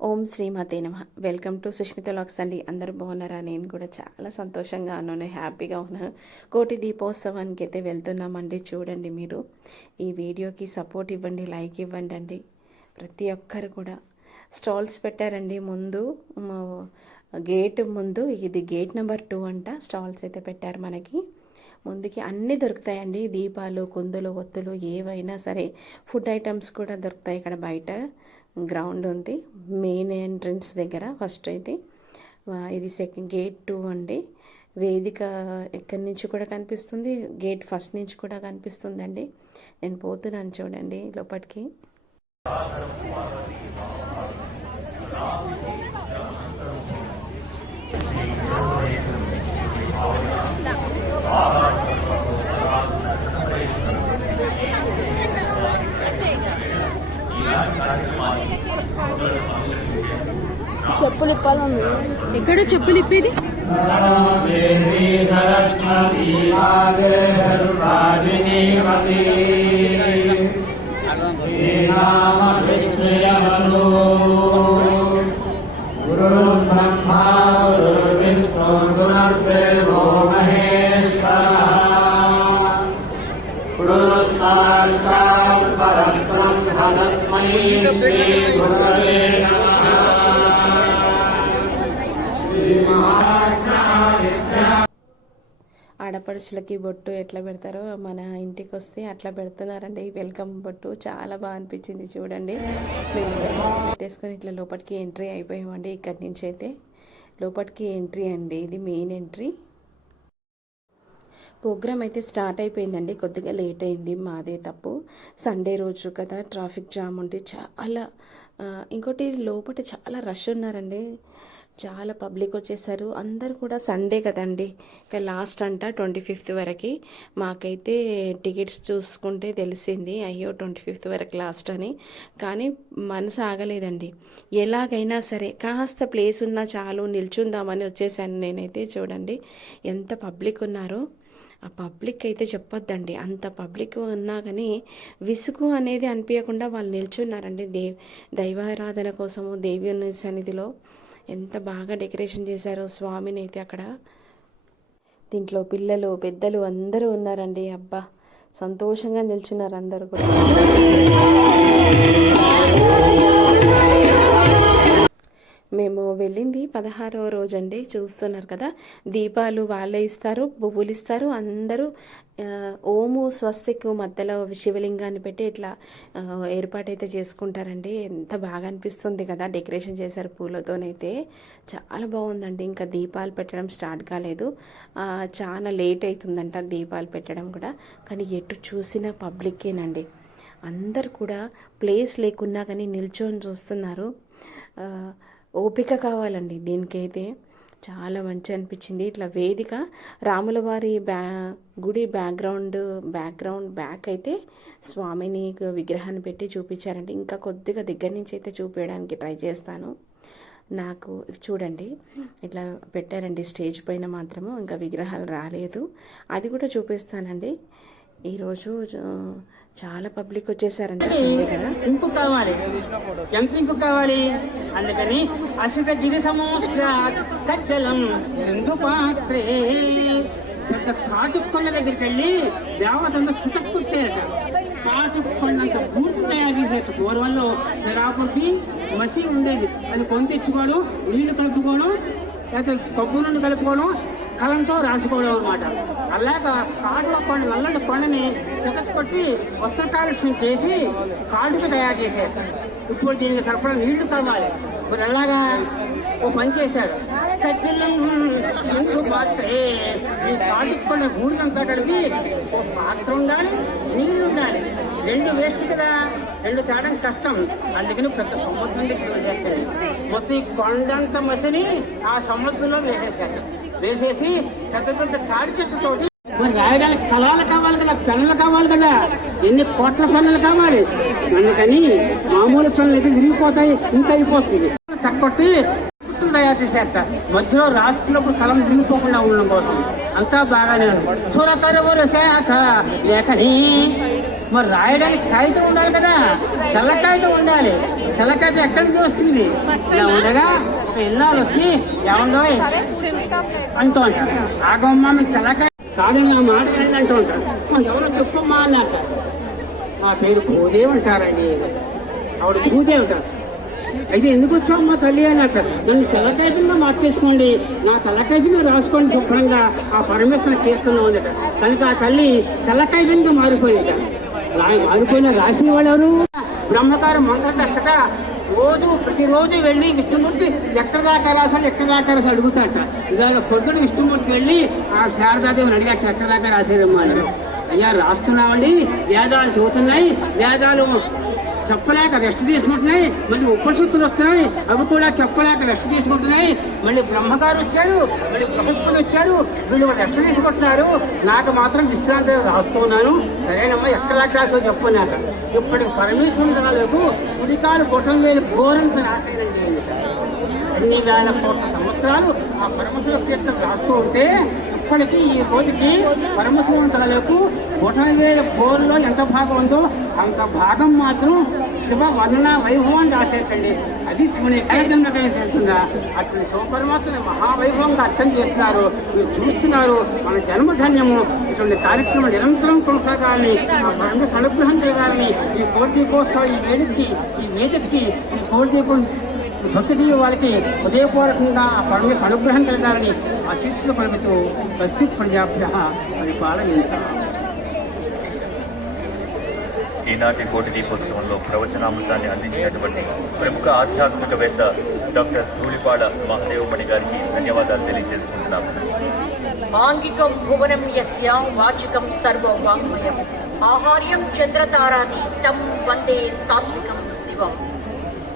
ఓం శ్రీమాతే నమః. Welcome to Sushmita vlogs అండి. అందరూ బాగున్నారా? నేను కూడా చాలా సంతోషంగా ఉన్నాను, హ్యాపీగా ఉన్నాను. కోటి దీపోత్సవానికి అయితే వెళ్తున్నామండి. చూడండి, మీరు ఈ వీడియోకి సపోర్ట్ ఇవ్వండి, లైక్ ఇవ్వండి అండి. ప్రతి ఒక్కరు కూడా స్టాల్స్ పెట్టారండి. ముందు గేట్ ముందు, ఇది గేట్ నెంబర్ 2 అంట. స్టాల్స్ అయితే పెట్టారు. మనకి ముందుకి అన్నీ దొరుకుతాయండి. దీపాలు, కుందులు, ఒత్తులు ఏవైనా సరే, ఫుడ్ ఐటమ్స్ కూడా దొరుకుతాయి. ఇక్కడ బయట గ్రౌండ్ ఉంది, మెయిన్ ఎంట్రన్స్ దగ్గర. ఫస్ట్ అయితే ఇది గేట్ 2 అండి. వేదిక ఎక్కడి నుంచి కూడా కనిపిస్తుంది, గేట్ ఫస్ట్ నుంచి కూడా కనిపిస్తుందండి. నేను పోతున్నాను, చూడండి లోపలికి. చెప్పులు ఇప్పాలి మమ్మీ. ఎక్కడ చెప్పులు ఇప్పేది? ఆడపడుచులకి బొట్టు ఎట్లా పెడతారో మన ఇంటికి వస్తే అట్లా పెడుతున్నారండి. వెల్కమ్ బొట్టు చాలా బాగా అనిపించింది. చూడండి, మేము పెట్టేసుకొని ఇట్లా లోపలికి ఎంట్రీ అయిపోయామండి. ఇక్కడి నుంచి అయితే లోపలికి ఎంట్రీ అండి, ఇది మెయిన్ ఎంట్రీ. ప్రోగ్రామ్ అయితే స్టార్ట్ అయిపోయిందండి. కొద్దిగా లేట్ అయింది, మాదే తప్పు. సండే రోజు కదా, ట్రాఫిక్ జామ్ ఉంటే చాలా. ఇంకోటి లోపల చాలా రష్ ఉన్నారండి, చాలా పబ్లిక్ వచ్చేసారు. అందరు కూడా సండే కదండి, ఇక లాస్ట్ అంట 25th వరకు. మాకైతే టికెట్స్ చూసుకుంటే తెలిసింది, అయ్యో 25th వరకు లాస్ట్ అని. కానీ మనసు ఆగలేదండి, ఎలాగైనా సరే కాస్త ప్లేస్ ఉన్నా చాలు నిల్చుందామని వచ్చేసాను నేనైతే. చూడండి ఎంత పబ్లిక్ ఉన్నారో. ఆ పబ్లిక్ అయితే చెప్పొద్దండి, అంత పబ్లిక్ ఉన్నా కానీ విసుగు అనేది అనిపించకుండా వాళ్ళు నిల్చున్నారండి. దైవారాధన కోసము దేవుని సన్నిధిలో ఎంత బాగా డెకరేషన్ చేశారో స్వామిని అయితే అక్కడ. దీంట్లో పిల్లలు, పెద్దలు అందరూ ఉన్నారండి. అబ్బా, సంతోషంగా నిల్చున్నారు అందరూ కూడా. మేము వెళ్ళింది 16వ రోజు అండి. చూస్తున్నారు కదా, దీపాలు వాళ్ళే ఇస్తారు, పువ్వులు ఇస్తారు. అందరూ ఓము స్వస్తిక్ మధ్యలో శివలింగాన్ని పెట్టి ఇట్లా ఏర్పాటైతే చేసుకుంటారండి. ఎంత బాగా అనిపిస్తుంది కదా, డెకరేషన్ చేశారు పూలతోనైతే. చాలా బాగుందండి. ఇంకా దీపాలు పెట్టడం స్టార్ట్ కాలేదు, చాలా లేట్ అవుతుందంట దీపాలు పెట్టడం కూడా. కానీ ఎటు చూసిన పబ్లిక్కేనండి. అందరు కూడా ప్లేస్ లేకున్నా కానీ నిల్చొని చూస్తున్నారు. ఓపిక కావాలండి దీనికైతే. చాలా మంచి అనిపించింది. ఇట్లా వేదిక, రాములవారి గుడి బ్యాక్ అయితే స్వామిని విగ్రహాన్ని పెట్టి చూపించారండి. ఇంకా కొద్దిగా దగ్గర నుంచి అయితే చూపించడానికి ట్రై చేస్తాను. నాకు చూడండి ఇట్లా పెట్టారండి స్టేజ్ పైన మాత్రము, ఇంకా విగ్రహాలు రాలేదు. అది కూడా చూపిస్తానండి. ఈరోజు చాలా పబ్లిక్ వచ్చేసారండి సండే కదా. ఇంకు కావాలి, ఎంత ఇంకు కావాలి, అందుకని అసిత గిరి సమోస్లం సింధు పాత్రే. పెద్ద కాటుకొండ దగ్గరికి వెళ్ళి దేవతంతా చితక్కుట్టారట. కాటుకొండంత పూర్తి తయారు చేసేట. పూర్వంలో శరాపుకి మసి ఉండేది, అది కొని తెచ్చుకోవడం, నీళ్లు కలుపుకోవడం, లేకపోతే కొబ్బరి నుండి కలుపుకోవడం, కలంతో రాసుకోవడం అనమాట. అలాగా కాటుక కొండ, నల్లటి కొండని చితక్కొట్టి వస్త్ర కాలుష్యం చేసి కాటుక తయారు చేశారు. ఇప్పుడు దీనికి సరఫరా నీళ్లు కావాలి. ఇప్పుడు ఎలాగా ఓ పని చేశాడు, కాటుక కొండ గూడికంతా కడిగి ఓ పాత్ర ఉండాలి, నీళ్లు ఉండాలి. రెండు వేస్ట్ కదా, రెండు తేడం కష్టం. అందుకని పెద్ద సముద్రం దగ్గర చేస్తాడు. మొత్తం ఈ కొండంత మసిని ఆ సముద్రంలో వేసేసాడు. వేసేసి పెద్ద పెద్ద తాడి చెట్టుతోటి, మరి రాయడానికి కళాలు కావాలి కదా, పెన్నులు కావాలి కదా, ఎన్ని కోట్ల పెన్నులు కావాలి. అందుకని మామూలు పెన్నులు అయితే విరిగిపోతాయి, ఇంత అయిపోతుంది. తక్కొట్టి తయారు చేసేట మధ్యలో రాష్ట్రంలో కలం విరిగిపోకుండా ఉండడం కోసం అంతా బాగానే ఉంది. సురకరువురు శాఖ లేఖని, మరి రాయడానికి కాగితం ఉండాలి కదా, తెల్ల కాగితం ఉండాలి. తెల్లకైతే ఎక్కడి నుంచి వస్తుంది? ఇలా ఉండగా ఒక ఇల్లాలు వచ్చి ఏమందో అంటూ ఉంటారు, ఆగమ్మా మీకు తెల్లకాయ కాదమ్మా మాట ఏంటి అంటూ ఉంటారు. ఎవరో చెప్పమ్మా అన్నారు. మా పేరు భూదేవి అంటారండి. ఆవిడ భూదేవి అంటారు. అయితే ఎందుకు వచ్చావు తల్లి అని అంటారు. నన్ను తెల్లకైతంగా మార్చేసుకోండి, నా తెల్లకైతే మీరు రాసుకోండి శుభ్రంగా ఆ పరమేశ్వర కీర్తన ఉందట. కనుక ఆ తల్లి తెల్లకైతంగా మారిపోయిందట. మారిపోయిన రాసిన వాళ్ళు ఎవరు? బ్రహ్మగారు మంత్రదర్శక ప్రతిరోజు వెళ్ళి విష్ణుమూర్తి ఎక్కడ దాకా రాశారు అడుగుతాట. ఇలాగ పొద్దున విష్ణుమూర్తి వెళ్ళి ఆ శారదాదేవిని అడిగాక ఎక్కడ దాకా రాశారమ్మా అని. అయ్యా రాస్తున్నామండి, వేదాలు చదువుతున్నాయి, వేదాలు చెప్పలేక రెస్ట్ తీసుకుంటున్నాయి, మళ్ళీ ఉపనిషత్తులు వస్తున్నాయి, అవి కూడా చెప్పలేక రెస్ట్ తీసుకుంటున్నాయి, మళ్ళీ బ్రహ్మగారు వచ్చారు, మళ్ళీ బృహస్పతి వచ్చారు, వీళ్ళు రెస్ట్ తీసుకుంటున్నారు, నాకు మాత్రం విశ్రాంతి రాస్తున్నాను. సరేనమ్మా ఎక్కడ రాసో చెప్పు నాకు. ఇప్పటికి పరమేశ్వరులకు ఉడికాలు బొట్టం వేలు ఘోరంత రాసేయండి. అన్ని వేల కోట్ల సంవత్సరాలు ఆ పరమశివ కీర్తన రాస్తూ ఉంటే ఇప్పటికీ ఈ రోజుకి పరమశివంతులకు బొటనవేలు బోర్లో ఎంత భాగం ఉందో అంత భాగం మాత్రం శివ వర్ణన వైభవం రాసేటండి. అది శివుని కార్యక్రమంగా తెలుస్తుందా? అటువంటి శివపరమాత్మని మహావైభవంగా అర్థం చేస్తున్నారు, మీరు చూస్తున్నారు. మన జన్మధన్యము. ఇటువంటి కార్యక్రమం నిరంతరం కొనసాగాలని, ఆ పరమేశ్వర అనుగ్రహం చేయాలని ఈ కోటికోత్సవం ఈ వేదికకి ఈ కోటికం భక్తి వాళ్ళకి హృదయపూర్వకంగా ఆ పరమేశ్వర అనుగ్రహం కలగాలని ఆశీస్సులు పలుకుతూ స్వస్తి ప్రజాభ్య పరిపాలయించారు. ఈనాటి కోటి దీపోత్సవంలో ప్రవచనామృతాన్ని అందించినటువంటి ప్రముఖ ఆధ్యాత్మికవేత్త డాక్టర్ ధూళిపాడ మహదేవమణి గారికి ధన్యవాదాలు తెలియజేసుకుంటున్నాము. ఆంగికం భువనం యస్య వాచికం సర్వ వాంగ్మయం ఆహార్యం చంద్రతారాది తం వందే సాత్వికం శివం.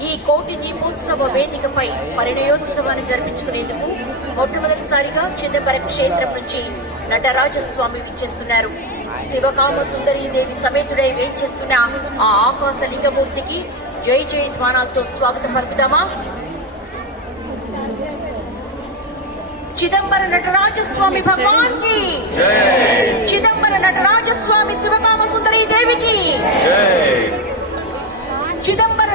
ఈ కోటి దీపోత్సవ వేదికపై పరిణయోత్సవాన్ని జరిపించుకునేందుకు మొట్టమొదటిసారిగా చిదంబరం క్షేత్రం నుంచి నటరాజస్వామి విచ్చేస్తున్నారు. శివకామ సుందరీదేవి సమేతుడై వేంచేస్తున్న ఆ ఆకాశ లింగమూర్తికి జై జై ధ్వానాలతో స్వాగతం పలుకుదామా? చిదంబర నటరాజస్వామి భగవాన్ కి, చిదంబర నటరాజస్వామి శివకామ సుందరీదేవికి చిదంబర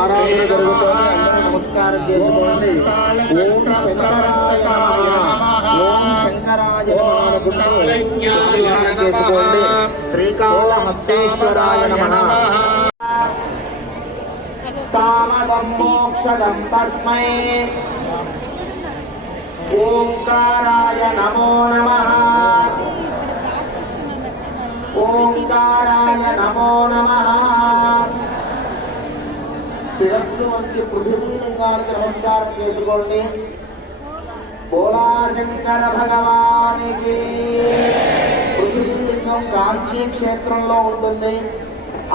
ఆరాధన జరుగుతుంది. అందరూ నమస్కారం చేసుకోండి. ఓం శంకరాయ నమః, ఓం శంకరాయ నమః చేసుకోండి. శ్రీకాళహస్తేశ్వరాయ నమః. కామదం మోక్షదం తస్మై ఓంకారాయ నమో నమః, ఓంకారాయ నమో నమః. శిరస్సు వంచి పృథ్వీలింగానికి నమస్కారం చేసుకోండి. బోలా శంకర భగవానికి. పృథ్వీలింగం కాంచీ క్షేత్రంలో ఉంటుంది.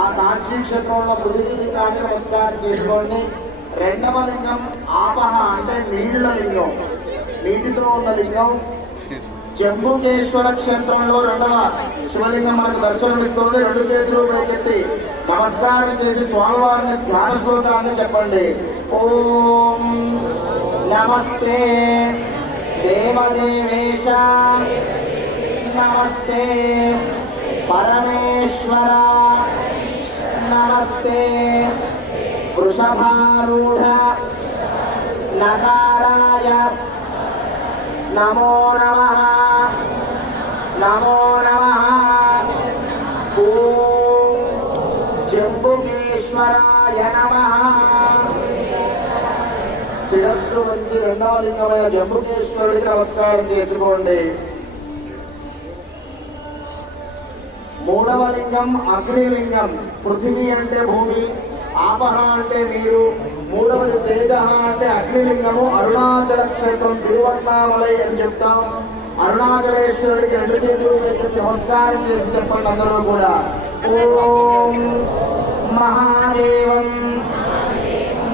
ఆ కాంచీ క్షేత్రంలో పృథ్వీలింగానికి నమస్కారం చేసుకోండి. రెండవ లింగం ఆపహ అంటే నీళ్ళ లింగం, నీటితో ఉన్న లింగం. జంబుకేశ్వర క్షేత్రంలో రెండవ శివలింగం మనకు దర్శనమిస్తుంది. రెండు చేతులు పైకెత్తి నమస్కారం చేసి స్వామివారిని ధ్యాన శ్లోకాన్ని చెప్పండి. ఓం నమస్తే దేవదేవేశ, నమస్తే పరమేశ్వర, నమస్తే వృషభారూఢ నకారాయ నమో నమః, నమో నమః. ఓం జంబుకేశ్వరాయ నమః. శిరస్సు వచ్చి రెండవ లింగమైన జంబుకేశ్వరుడికి నమస్కారం చేసుకోండి. మూడవ లింగం అగ్నిలింగం. పృథివీ అంటే భూమి, ఆపహ అంటే నీరు, మూడవది తేజ అంటే అగ్నిలింగము. అరుణాచల క్షేత్రం తిరువన్నామలై అని చెప్తాం. అరుణాచలేశ్వరుడికి రెండు చేతులు పెట్టి నమస్కారం చేసి చెప్పండి అందరూ కూడా. ఓం మహాదేవం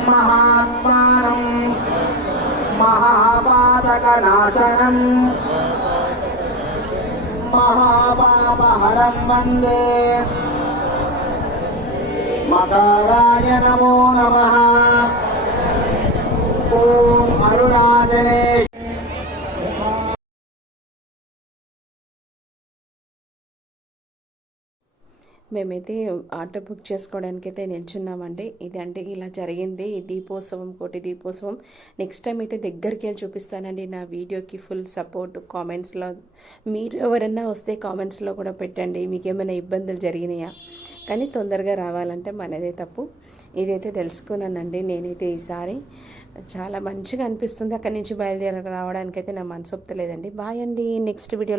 మహాత్మానం మహాపాతక నాశనం మహాపాపహరం వందే మకారాయ నమో నమః. ఓం అరుణాచలేశ్వర. మేమైతే ఆటో బుక్ చేసుకోవడానికైతే నిల్చున్నామండి. ఇదండి ఇలా జరిగింది ఈ దీపోత్సవం, కోటి దీపోత్సవం. నెక్స్ట్ టైం అయితే దగ్గరికి వెళ్ళి చూపిస్తానండి. నా వీడియోకి ఫుల్ సపోర్ట్ కామెంట్స్లో. మీరు ఎవరైనా వస్తే కామెంట్స్లో కూడా పెట్టండి, మీకు ఏమైనా ఇబ్బందులు జరిగినాయా. కానీ తొందరగా రావాలంటే మనదే తప్పు. ఇదైతే తెలుసుకున్నానండి నేనైతే ఈసారి. చాలా మంచిగా అనిపిస్తుంది. అక్కడి నుంచి బయలుదేరి రావడానికైతే నా మనసు ఒప్పుతలేదండి. బాయ్ అండి. నెక్స్ట్ వీడియోలో